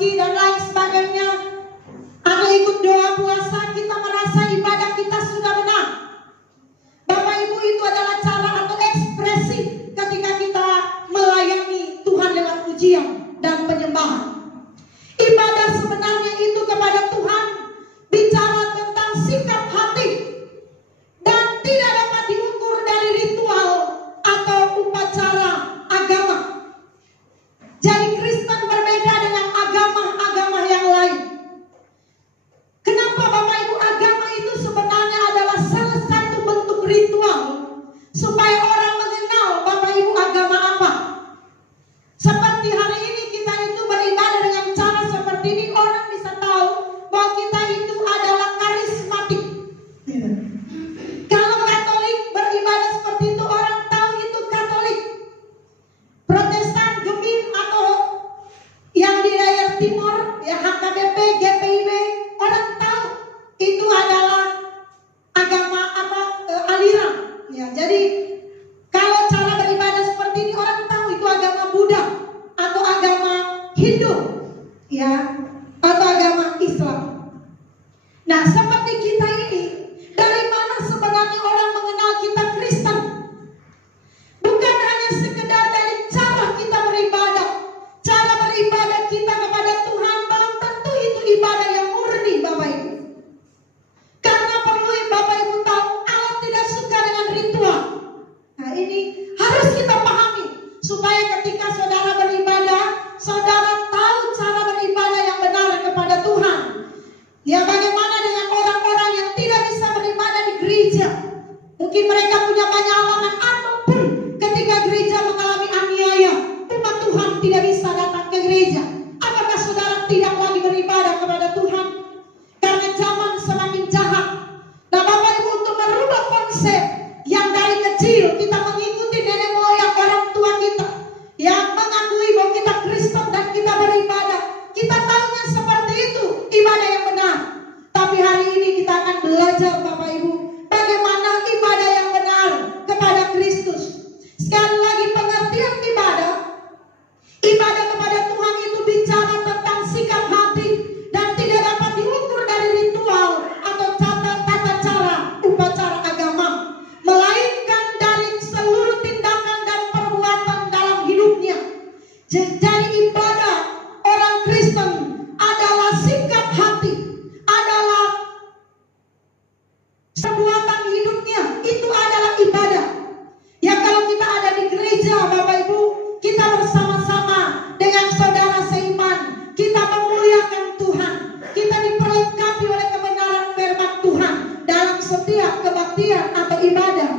paski dan lain sebagainya, atau ikut doa puasa, kita merasa ibadah kita sudah benar. Bapak Ibu, itu adalah cara atau ekspresi ketika kita melayani Tuhan lewat pujian dan penyembahan. Ibadah sebenarnya itu kepada Tuhan bicara tentang sikap hati dan tidak dapat diukur dari ritual atau upacara agama. Jadi Kristen berbeda dengan agama-agama yang lain. Kenapa Bapak Ibu? Agama itu sebenarnya adalah salah satu bentuk ritual supaya orang mengenal Bapak Ibu agama apa. Seperti hari ini kita itu beribadah dengan cara seperti ini, orang bisa tahu bahwa kita itu adalah karismatik. Kalau Katolik beribadah seperti itu, orang tahu itu Katolik. Protestan, Gemim atau yang di daerah timur, ya HKBP, GPIB, orang tahu itu adalah agama apa, aliran. Ya, jadi kalau cara beribadah seperti ini, orang tahu itu agama Buddha atau agama Hindu, ya, atau agama Islam. Nah, seperti kita ini, dari mana sebenarnya orang mengenal kita Kristen? Bukan hanya sekedar dari cara kita beribadah. Cara beribadah kita kepada Tuhan belum tentu itu ibadah yang murni, Bapak Ibu. Karena perlu Bapak Ibu tahu, Allah tidak suka dengan ritual. Nah, ini harus kita pahami supaya ketika saudara beribadah, saudara tahu cara beribadah yang benar kepada Tuhan. Ya, bagaimana dengan orang-orang yang tidak bisa beribadah di gereja? Mungkin mereka punya banyak halangan, ataupun ketika gereja mengalami aniaya, umat Tuhan tidak bisa datang ke gereja. Apakah saudara tidak lagi beribadah kepada Tuhan? Karena zaman semakin jahat. Nah, Bapak Ibu, untuk merubah konsep yang dari kecil kita mengikuti nenek moyang orang tua kita yang mengakui bahwa kita Kristen dan kita beribadah, kita tahunya seperti itu ibadah yang benar. Tapi hari ini kita akan belajar, Bapak Ibu, bagaimana ibadah yang benar kepada Kristus. Sekali lagi, pengertian ibadah kepada Tuhan itu bicara tentang sikap hati dan tidak dapat diukur dari ritual atau tata cara upacara agama, melainkan dari seluruh tindakan dan perbuatan dalam hidupnya. Jadi ibadah orang Kristen adalah sikap hati, adalah perbuatan hidupnya, itu adalah ibadah. Ya, kalau kita ada di gereja, Bapak Ibu, kita bersama-sama dengan saudara seiman, kita memuliakan Tuhan, kita diperlengkapi oleh kebenaran firman Tuhan dalam setiap kebaktian atau ibadah.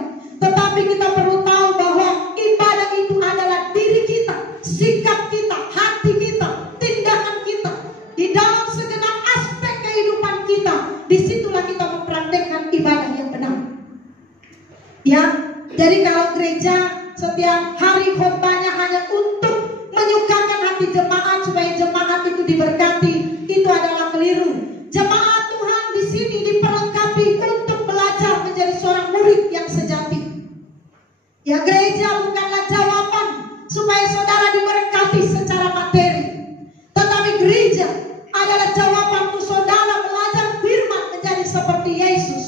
Tetapi kita perlu tahu bahwa ibadah itu adalah diri kita, sikap kita, hati kita, tindakan kita, di dalam segenap aspek kehidupan kita. Disitulah kita mempraktekkan ibadah yang benar. Ya, jadi kalau gereja setiap hari khotbahnya hanya untuk menyukakan hati jemaat supaya jemaat itu diberkati, itu adalah keliru. Jemaat Tuhan di sini diperlengkapi untuk belajar menjadi seorang murid yang sejati. Ya, gereja bukanlah jawaban supaya saudara diberkati secara materi, tetapi gereja adalah jawaban untuk saudara belajar firman menjadi seperti Yesus.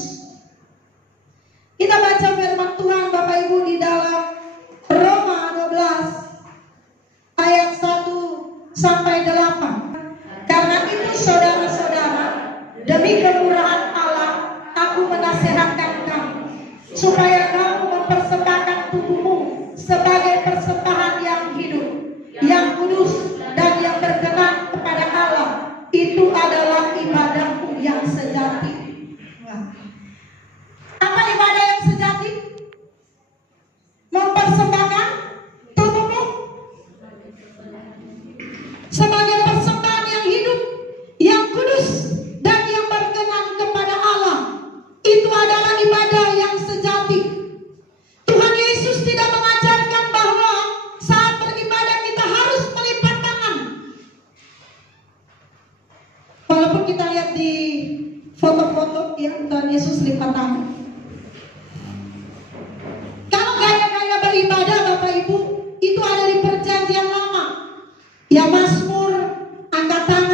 Kita baca firman Tuhan, Bapak Ibu, di dalam Roma 12 ayat 1 sampai 8. Karena itu saudara-saudara, demi kemurahan Allah, aku menasihatkan kamu supaya kamu mempersembahkan tubuhmu sebagai persembahan yang hidup, yang kudus, dan yang berkenan kepada Allah. Itu adalah ibadahmu yang sejati. Apa ibadah yang sejati? Mempersembahkan tubuhmu sebagai persembahan yang hidup, yang kudus, dan yang berkenan kepada Allah. Itu adalah ibadah yang sejati. Tuhan Yesus tidak mengajarkan bahwa saat beribadah kita harus melipat tangan. Walaupun kita lihat di foto-foto yang Tuhan Yesus lipat tangan. Kalau gaya-gaya beribadah, Bapak Ibu, itu ada di perjanjian lama. Ya, Mazmur, angkat tangan,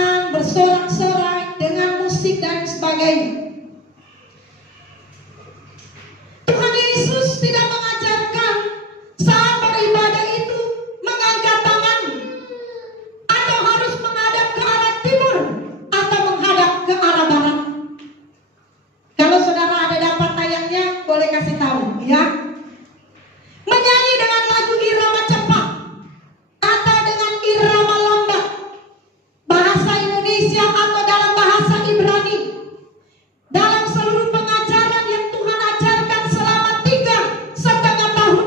Indonesia atau dalam bahasa Ibrani, dalam seluruh pengajaran yang Tuhan ajarkan selama 3,5 tahun,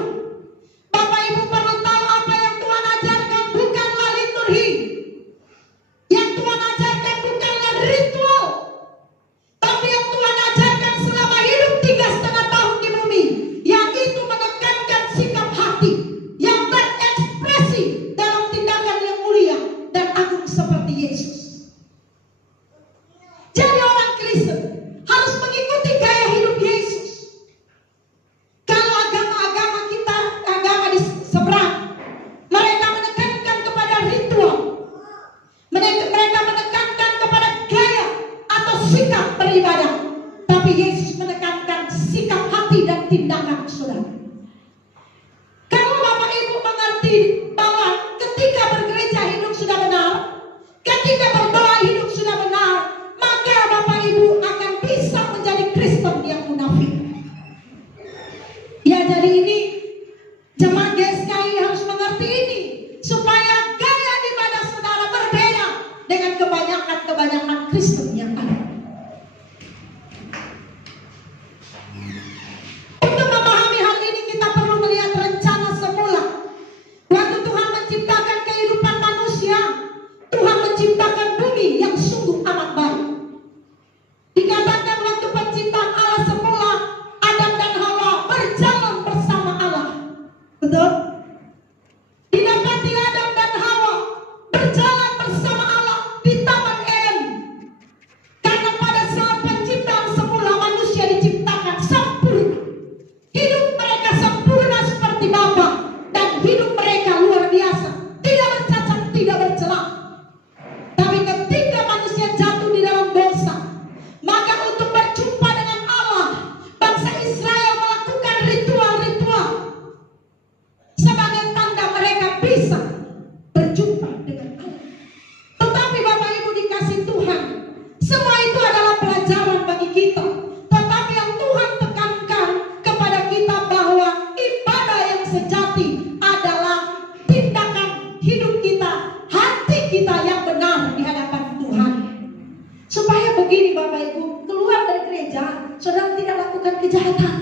Bapak Ibu perlu tahu apa yang Tuhan ajarkan bukanlah liturgi. Yang Tuhan ajarkan bukanlah ritual. Tapi yang Tuhan ajarkan selama hidup 3,5 tahun di bumi, yaitu menekankan sikap hati yang berekspresi dalam tindakan yang mulia dan agung seperti Yesus. Jadi orang Kristen harus mengikuti gaya hidup Yesus. Kalau agama-agama kita, agama di seberang, mereka menekankan kepada ritual, mereka menekankan kepada gaya atau sikap beribadah. Tapi Yesus menekankan sikap hati dan tindakan saudara. Kalau Bapak Ibu mengerti bahwa ketika bergereja hidup sudah benar, ketika berdoa hidup sudah benar, maka Bapak Ibu akan bisa menjadi Kristen yang munafik. Ya, jadi ini jemaat GSKI harus mengerti ini supaya gaya ibadah saudara berbeda dengan kebanyakan Kristen yang ada. Untuk memahami hal ini kita perlu melihat rencana semula. Waktu Tuhan menciptakan kehidupan manusia, Tuhan menciptakan bumi yang sungguh amat baik. Dikatakan waktu penciptaan Allah semula, Adam dan Hawa berjalan bersama Allah. Betul? Didapati Adam dan Hawa berjalan bersama Allah di Taman Eden. Karena pada saat penciptaan semula manusia diciptakan sempurna. Hidup mereka sempurna seperti Bapa, dan hidup mereka luar biasa, tidak bercacat, tidak bercela. Tapi ketika manusia jatuh di dalam dosa, maka untuk berjumpa dengan Allah, bangsa Israel melakukan ritual-ritual sebagai tanda mereka bisa berjumpa dengan Allah. Tetapi Bapak Ibu dikasih Tuhan, semua itu adalah pelajaran bagi kita. Tetapi yang Tuhan tekankan kepada kita bahwa ibadah yang sejati adalah tindakan hidup kita, hati kita yang benar di hadapan Tuhan. Supaya begini Bapak Ibu, keluar dari gereja, saudara tidak lakukan kejahatan.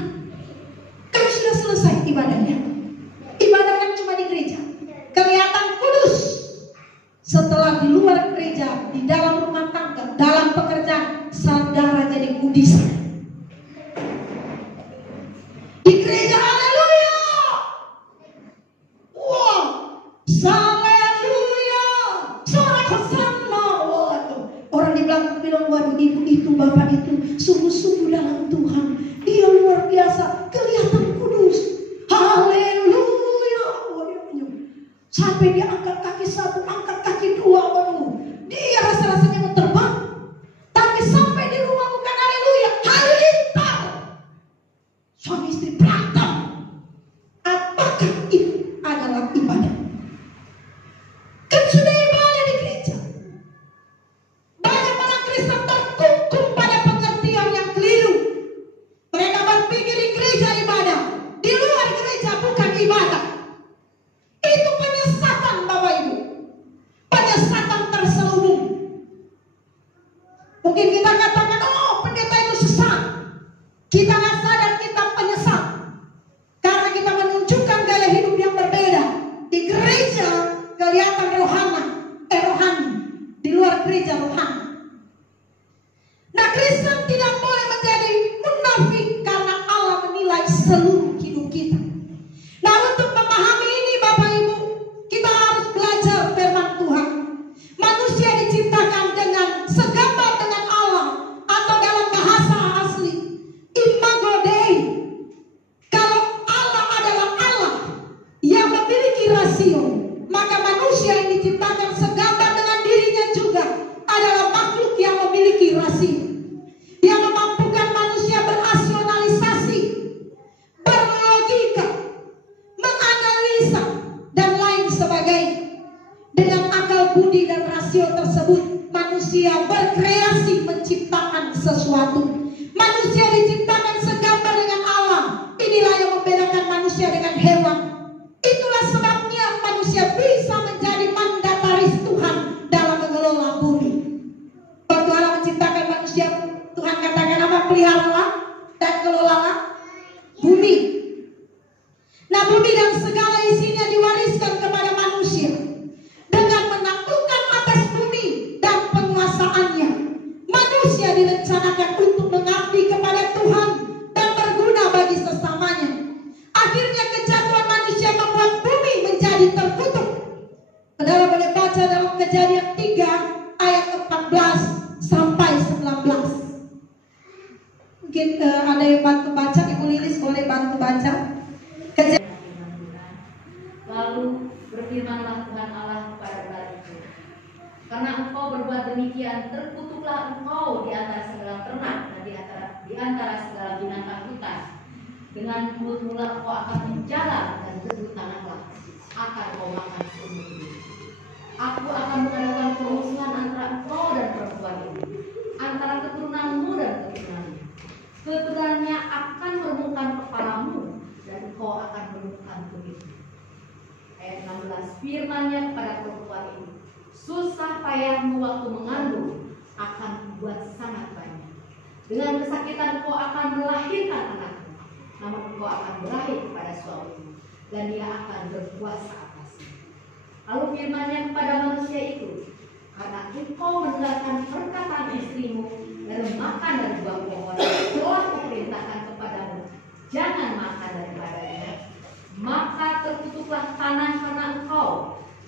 Kan sudah selesai ibadahnya. Ibadah kan cuma di gereja, kelihatan kudus. Setelah di luar gereja, di dalam rumah tangga, dalam pekerjaan, saudara jadi kudisan. Di gereja, haleluya. Wow, haleluya. Suara Hosanna. Waduh, orang di belakang bilang, waduh ibu itu, bapak itu sungguh-sungguh dalam Tuhan. Dia luar biasa, kelihatan kudus. Haleluya. Sampai dia angkat kaki satu, angkat kaki dua, waduh, dia rasa-rasanya mau terbang. Tapi sampai di rumah bukan haleluya, halilintar. Suami istri berantem. Apakah itu adalah ibadah? Kan sudah ibadah di gereja. Banyak orang Kristen terkungkung pada pengertian yang keliru. Mereka berpikir di gereja ibadah, di luar gereja bukan ibadah. Itu penyesatan Bapak Ibu, penyesatan terselubung. Mungkin kita katakan, oh pendeta itu sesat. Kita nggak sadar kita penyesat karena kita menunjukkan gaya hidup yang berbeda. Di gereja kelihatan rohani, di luar gereja rohani. Nah, Kristen tidak boleh menjadi munafik karena Allah menilai seluruh hidup kita. Nah, untuk memahami ini Bapak Ibu, kita harus belajar firman Tuhan. Manusia diciptakan dengan segambar dengan Allah, atau dalam bahasa asli imago Dei. Kalau Allah adalah Allah yang memiliki rasio, maka manusia yang diciptakan segambar dengan dirinya juga adalah makhluk yang memiliki rasio, yang memampukan manusia berasionalisasi, berlogika, menganalisa, dan lain sebagainya. Dengan akal budi dan rasio tersebut, manusia berkreasi menciptakan sesuatu. Manusia diciptakan segambar dengan Allah. Inilah yang membedakan manusia dengan hewan. Itulah sebabnya manusia bisa menjadi mandataris Tuhan dalam mengelola bumi. ayat 14 sampai 19. Mungkin ada yang bantu baca, Ibu Lilis boleh bantu baca. Lalu berfirmanlah Tuhan Allah kepada ular itu, karena engkau berbuat demikian, terkutuklah engkau di antara segala ternak dan di antara segala binatang hutan. Dengan mulutmu engkau akan menjala, dan debu tanahlah akan kau makan seumur hidup. Aku akan mengadakan permusuhan antara engkau dan perempuan itu, antara keturunanmu dan keturunannya. Keturunannya akan meremukkan kepalamu, dan engkau akan meremukkan kulitmu. Ayat 16, firman-Nya kepada perempuan itu, susah payahmu waktu mengandung akan dibuat sangat banyak. Dengan kesakitan engkau akan melahirkan anakmu, namun engkau akan berakhir kepada suamimu, dan dia akan berkuasa atasmu. Lalu firman-Nya kepada manusia itu, karena engkau mendengarkan perkataan istrimu dan makan dari buah pohon yang telah kuperintahkan kepadamu, jangan makan daripadanya, maka terkutuklah tanah karena engkau.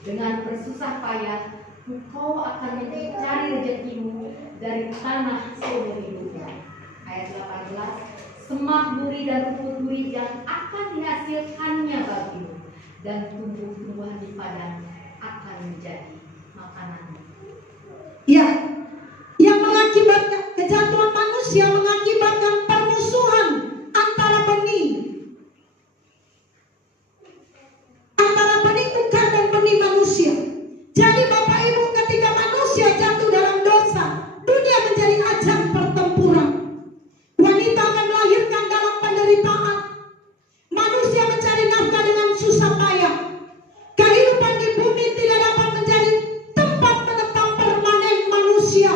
Dengan bersusah payah engkau akan mencari rezekimu dari tanah seumur hidupnya. Ayat 18, semak duri dan rumput duri yang akan dihasilkannya bagimu, dan tumbuh-tumbuhan di padang akan menjadi makananmu. Ya, yang mengakibatkan kejatuhan manusia mengakibatkan permusuhan antara benih Tuhan dan benih manusia. Jadi Bapak Ibu, ketika manusia jatuh dalam dosa, dunia menjadi ajang pertempuran. Wanita akan melahirkan dalam penderitaan. Manusia mencari nafkah dengan susah payah. Kehidupan di bumi tidak dapat menjadi tempat menetap permanen manusia.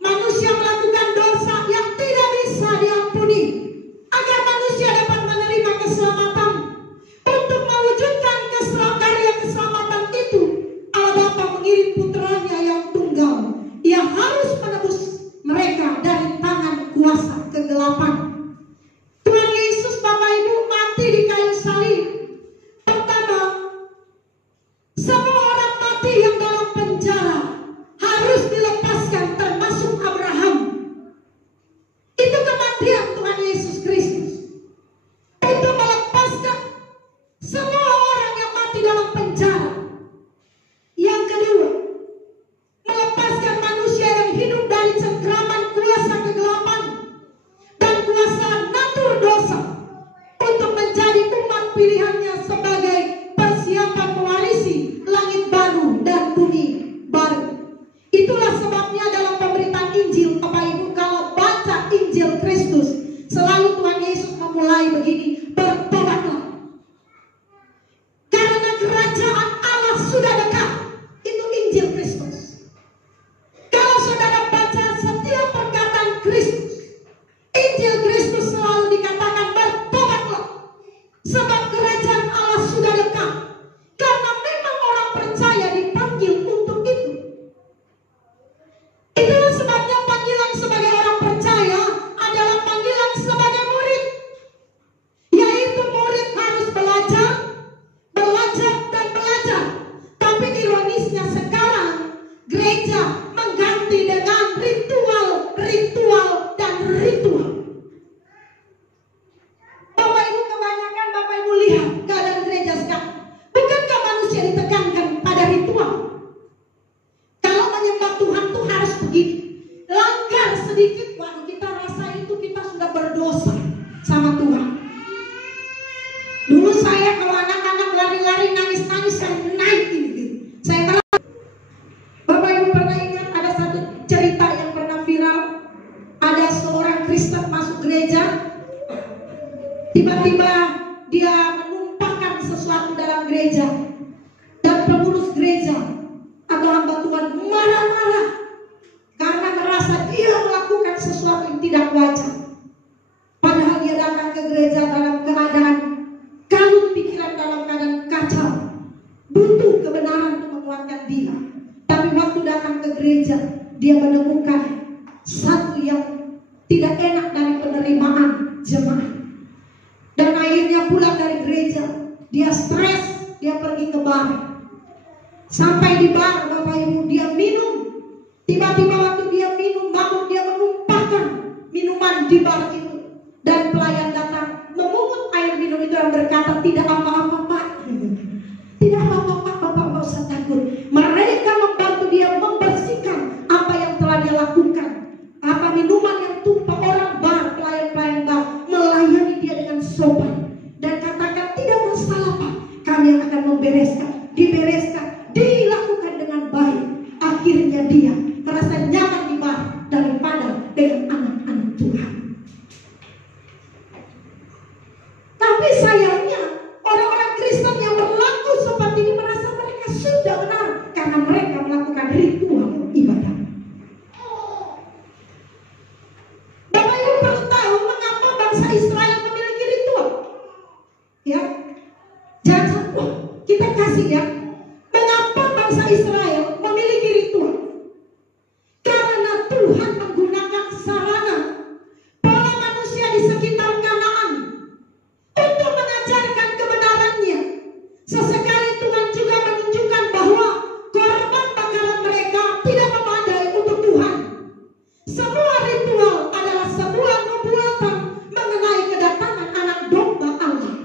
Manusia melakukan dosa yang tidak bisa diampuni. Agar manusia dapat menerima keselamatan. Untuk mewujudkan karya keselamatan itu, Allah Bapa mengirim putranya yang tunggal. Ia harus menebus mereka dari tangan kuasa kegelapan. Tuhan Yesus Bapak Ibu mati di kayu salib. Pertama, semua orang mati yang dalam penjara harus dilepaskan, termasuk Abraham. Itu kematian Tuhan Yesus Kristus untuk melepaskan semua orang yang mati dalam penjara. Yang kedua, melepaskan manusia yang hidup dari cengkraman kuasa kegelapan dan kuasa natur dosa untuk menjadi umat pilihannya sebagai persiapan mewarisi langit baru dan bumi baru. Itulah sebabnya dalam pemberitaan Injil, Bapak Ibu, kalau baca Injil Kristus, selalu Tuhan Yesus memulai begini, bertobatlah, karena kerajaan Allah sudah dekat. Itu Injil Kristus. Kalau saudara baca setiap perkataan Kristus, Injil Kristus selalu dikatakan bertobatlah, sebab kerajaan Allah sudah dekat. Karena memang orang percaya dipanggil untuk itu. Itulah sebabnya panggilan sebagai orang percaya adalah panggilan sebagai murid, yaitu murid harus belajar dan belajar. Tapi ironisnya sekarang gereja mengganti dengan ritual dan ritual. Bapak Ibu, kebanyakan Bapak Ibu lihat keadaan gereja sekarang. Bukankah manusia ditekankan pada ritual? Kalau menyembah Tuhan tuh harus begini. Langgar sedikit, baru kita rasa itu kita sudah berdosa sama Tuhan. Dulu saya kalau anak-anak lari-lari nangis-nangis saya naik gitu. Saya malah, Bapak Ibu pernah ingat ada satu cerita yang pernah viral. Ada seorang Kristen masuk gereja, tiba-tiba dia menumpahkan sesuatu dalam gereja, dan pengurus gereja atau hamba Tuhan marah-marah karena merasa dia melakukan sesuatu yang tidak wajar. Padahal dia datang ke gereja dalam keadaan kalut pikiran, dalam keadaan kacau, butuh kebenaran untuk menguatkan dia. Tapi waktu datang ke gereja, dia menemukan satu yang tidak enak dari penerimaan jemaat. Dan akhirnya pulang dari gereja, dia stres, dia pergi ke bar. Sampai di bar, Bapak Ibu, dia minum lakukan. Apa minuman yang tumpah, orang bar, pelayan-pelayan bar melayani dia dengan sopan dan katakan tidak masalah Pak, kami akan membereskan, dibereskan, dilakukan dengan baik. Akhirnya dia merasa nyaman di bar daripada dengan anak-anak Tuhan. Tapi sayangnya orang-orang Kristen yang berlaku seperti ini merasa mereka sudah benar karena mereka melakukan ritual ibadah. Bapak Ibu perlu tahu mengapa bangsa Israel memiliki ritual. Ya, jangan sampai kita kasih ya. Mengapa bangsa Israel memiliki ritual? Karena Tuhan menggunakan sarana pola manusia di sekitar Kanaan untuk mengajarkan kebenarannya. Sesekali Tuhan juga menunjukkan bahwa korban bakaran mereka tidak memadai untuk Tuhan. Semua ritual adalah sebuah nubuatan mengenai kedatangan anak domba Allah.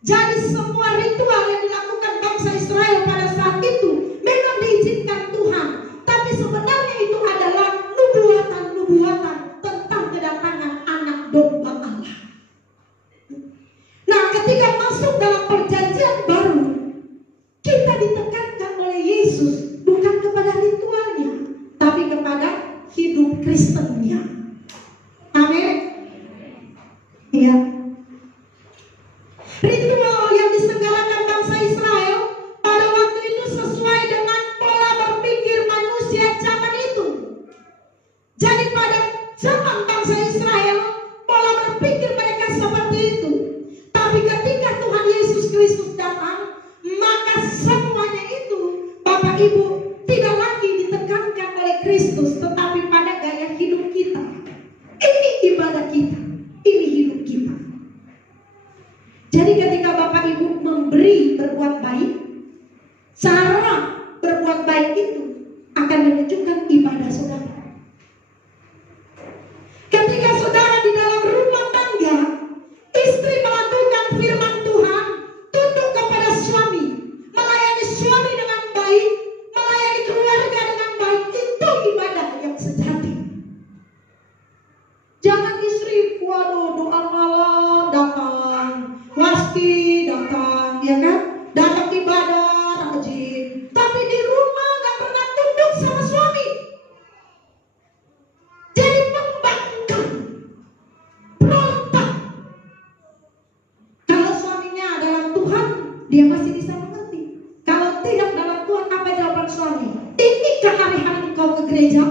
Jadi semua ritual yang dilakukan bangsa Israel pada saat itu memang diizinkan Tuhan, tapi sebenarnya itu adalah nubuatan-nubuatan tentang kedatangan anak domba Allah. Nah, ketika masuk dalam perjanjian baru, kita ditekankan oleh Yesus bukan kepada ritualnya, tapi kepada hidup Kristennya. Amin. Ya. Ritual yang diselenggarakan bangsa Israel pada waktu itu sesuai dengan pola berpikir manusia zaman itu. Jadi pada zaman bangsa Israel, pola berpikir mereka seperti itu. Tapi ketika Tuhan Yesus Kristus datang, maka semuanya itu Bapak Ibu tidak lagi ditekankan oleh Kristus, tetapi pada gaya hidup kita. Ini ibadah kita, ini hidup kita. Jadi ketika Bapak Ibu memberi berbuat baik, cara berbuat baik itu akan menunjukkan ibadah saudara. Ketika saudara di dalam rumah tangga, istri melakukan firman Tuhan, tunduk kepada suami, melayani suami dengan baik, melayani keluarga dengan baik, itu ibadah yang sejati. Jangan istri, waduh doa malam datang, waski datang, ya kan? Datang ibadah rajin, tapi di rumah gak pernah tunduk sama suami. Jadi membangkang, berontak. Kalau suaminya dalam Tuhan, dia masih bisa mengerti. Kalau tidak dalam Tuhan, apa jawaban suami? Inikah hari-hari kau ke gereja?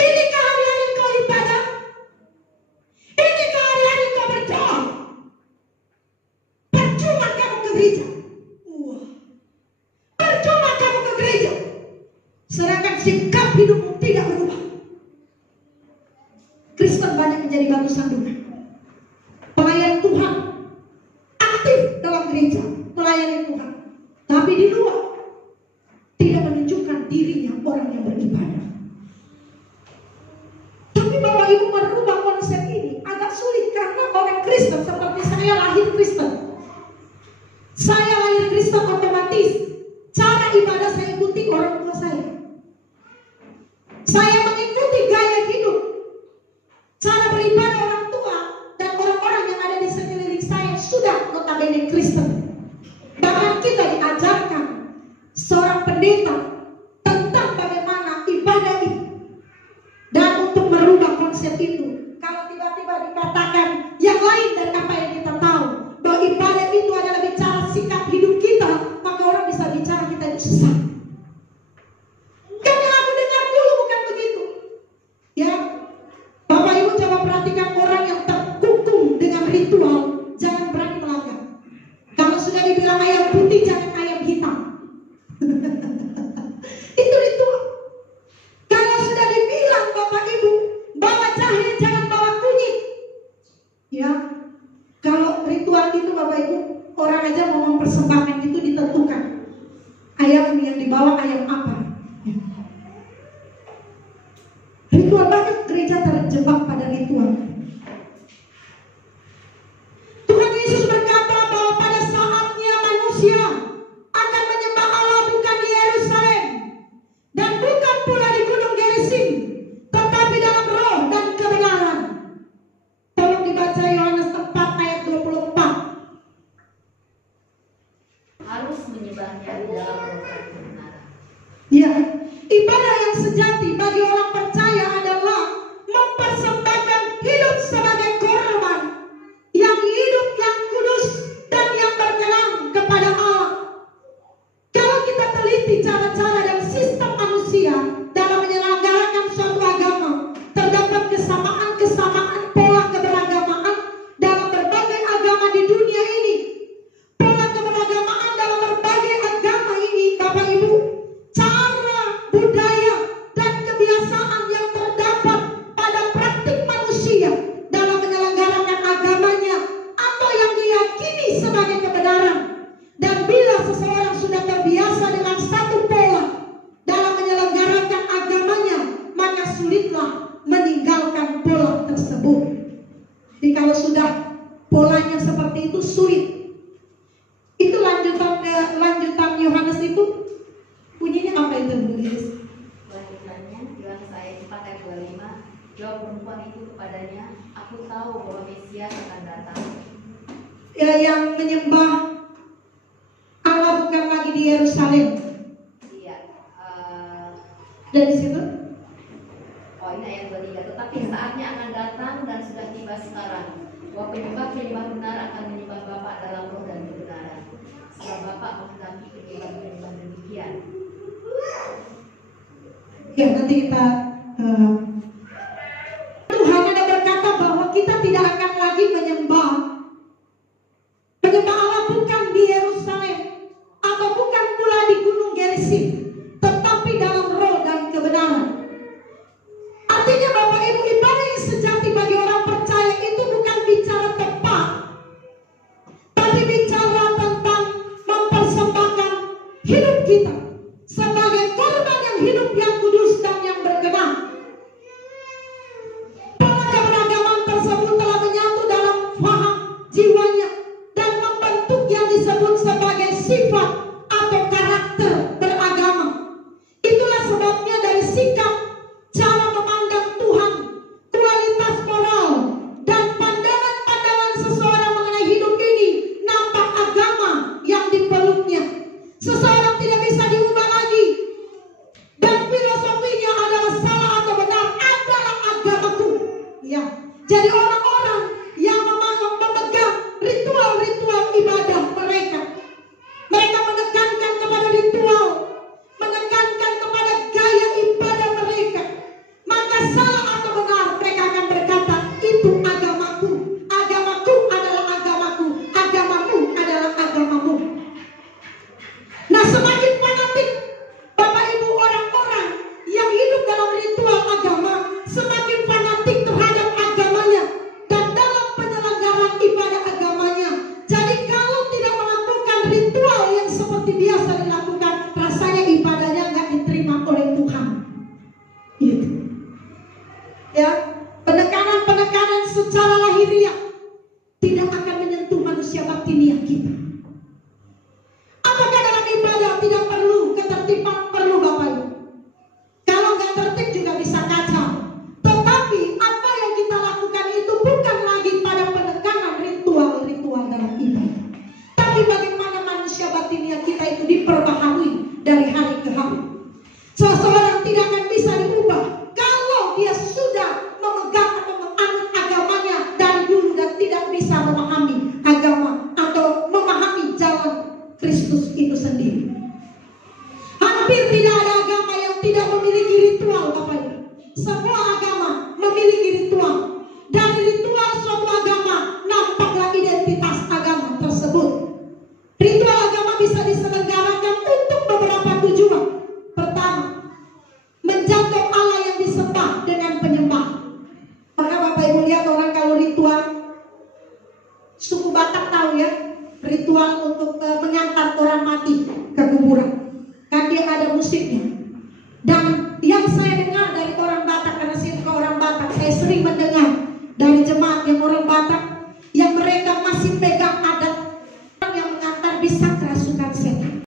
Inikah hari-hari kau ibadah? Inikah hari-hari kau berdoa? Percuma kamu ke gereja. Percuma kamu ke gereja, sedangkan sikap hidupmu tidak berubah. Kristen banyak menjadi batu sandungan. Pelayan Tuhan aktif dalam gereja, melayani Tuhan, tapi di luar tidak menunjukkan dirinya orang yang beribadah. Tapi Bapak Ibu merubah konsep ini agak sulit karena orang Kristen seperti saya lahir Kristen. Saya lahir Kristen, otomatis cara ibadah saya ikuti orang tua saya. Saya mengikuti gaya hidup, cara beribadah orang tua dan orang-orang yang ada di sekeliling saya sudah notabene Kristen. Bahkan kita diajarkan seorang pendeta tentang bagaimana ibadah itu. Dan untuk merubah konsep itu, kalau tiba-tiba dikatakan yang lain dari apa yang kita tahu, bahwa ibadah itu adalah bicara sikap hidup kita, maka orang bisa bicara kita itu sesat. Kan yang aku dengar dulu bukan begitu. sejati bagi orang percaya adalah mempersembahkan hidup sebagai korban yang hidup, yang kudus, dan yang berkenan kepada Allah. Kalau kita teliti cara-cara dan sistem manusia dalam menyelenggarakan suatu agama, terdapat kesamaan-kesamaan pola keberagamaan dalam berbagai agama di dunia ini. Pola keberagamaan dalam berbagai agama ini, Bapak Ibu, cara, budaya, dan kebiasaan yang terdapat pada praktik manusia dalam menyelenggarakan agamanya atau yang diyakini sebagai kebenaran. Dan bila seseorang sudah terbiasa dengan satu pola dalam menyelenggarakan agamanya, maka sulitlah meninggalkan pola tersebut. Jadi kalau sudah polanya seperti itu, sulit. Itu lanjutan Yohanes itu bunyinya apa itu, Bu Lilis? Lanjutannya Yohanes ayat 4 ayat 25. Jawab perempuan itu kepadanya, aku tahu bahwa Mesias akan datang. Ya, yang menyembah Allah bukan lagi di Yerusalem. Iya. Dan di situ, Oh, ini ayat 23. Tetapi saatnya akan datang dan sudah tiba sekarang, bahwa penyembah-penyembah benar akan menyembah Bapa dalam roh dan kebenaran. Sebab Bapa menghendaki penyembah-penyembah demikian. ya nanti kita Tuhan ada berkata bahwa kita tidak akan lagi menyembah Allah bukan di Yerusalem atau bukan pula di Gunung Gerizim, tetapi dalam roh dan kebenaran. Artinya Bapak Ibu, ibadah yang sejati bagi orang percaya itu bukan bicara tepat, tapi bicara tentang mempersembahkan hidup kita sebagai korban yang hidup, yang kudus, dan yang berkenan. Pola keberagaman tersebut telah menyatu dalam faham jiwanya dan membentuk yang disebut sebagai sifat atau karakter beragama. Itulah sebabnya dari sikap, cara memandang Tuhan, kualitas moral, dan pandangan-pandangan seseorang mengenai hidup ini nampak agama yang dipeluknya. Seseorang tidak bisa diubah lagi, dan filosofinya adalah salah atau benar adalah agamaku. Ya, jadi orang-orang yang memegang ritual-ritual ibadah mereka menekankan kepada ritual, menekankan kepada gaya ibadah mereka, maka salah atau benar mereka akan berkata, itu agamaku, agamaku adalah agamaku, agamamu adalah agamamu. Nah, semakin fanatik Bapak Ibu orang-orang yang hidup dalam ritual agama, semakin fanatik terhadap agamanya dan dalam penyelenggaraan ibadah agamanya. Jadi kalau tidak melakukan ritual yang seperti biasa dilakukan, rasanya ibadahnya nggak diterima oleh Tuhan. Gitu. Ya, penekanan-penekanan secara lahiriah tidak akan menyentuh manusia batiniah kita. Apakah dalam ibadah tidak perlu ketertiban? Perlu, Bapak Ibu. Kalau nggak tertib juga bisa kacau. Tetapi apa yang kita lakukan itu bukan lagi pada penekanan ritual-ritual dalam ibadah, tapi bagaimana manusia batiniah kita itu diperbaharui dari hari ke hari. Seseorang tidak akan bisa diubah kalau dia sudah memegang atau menganut agamanya dari dulu dan tidak bisa memahami agama atau memahami jalan Kristus itu sendiri. Hampir tidak ada agama yang tidak memiliki ritual, Bapak Ibu. Semua agama memiliki ritual. Dari ritual suatu agama nampaklah identitas agama tersebut. Ritual agama bisa diselenggarakan untuk beberapa tujuan. Pertama, menjangkau Allah yang disembah dengan penyembah. Maka Bapak Ibu lihat orang kalau ritual, suku Batak tahu ya, ritual untuk mengantar orang mati ke kuburan. Kan dia ada musiknya. Dan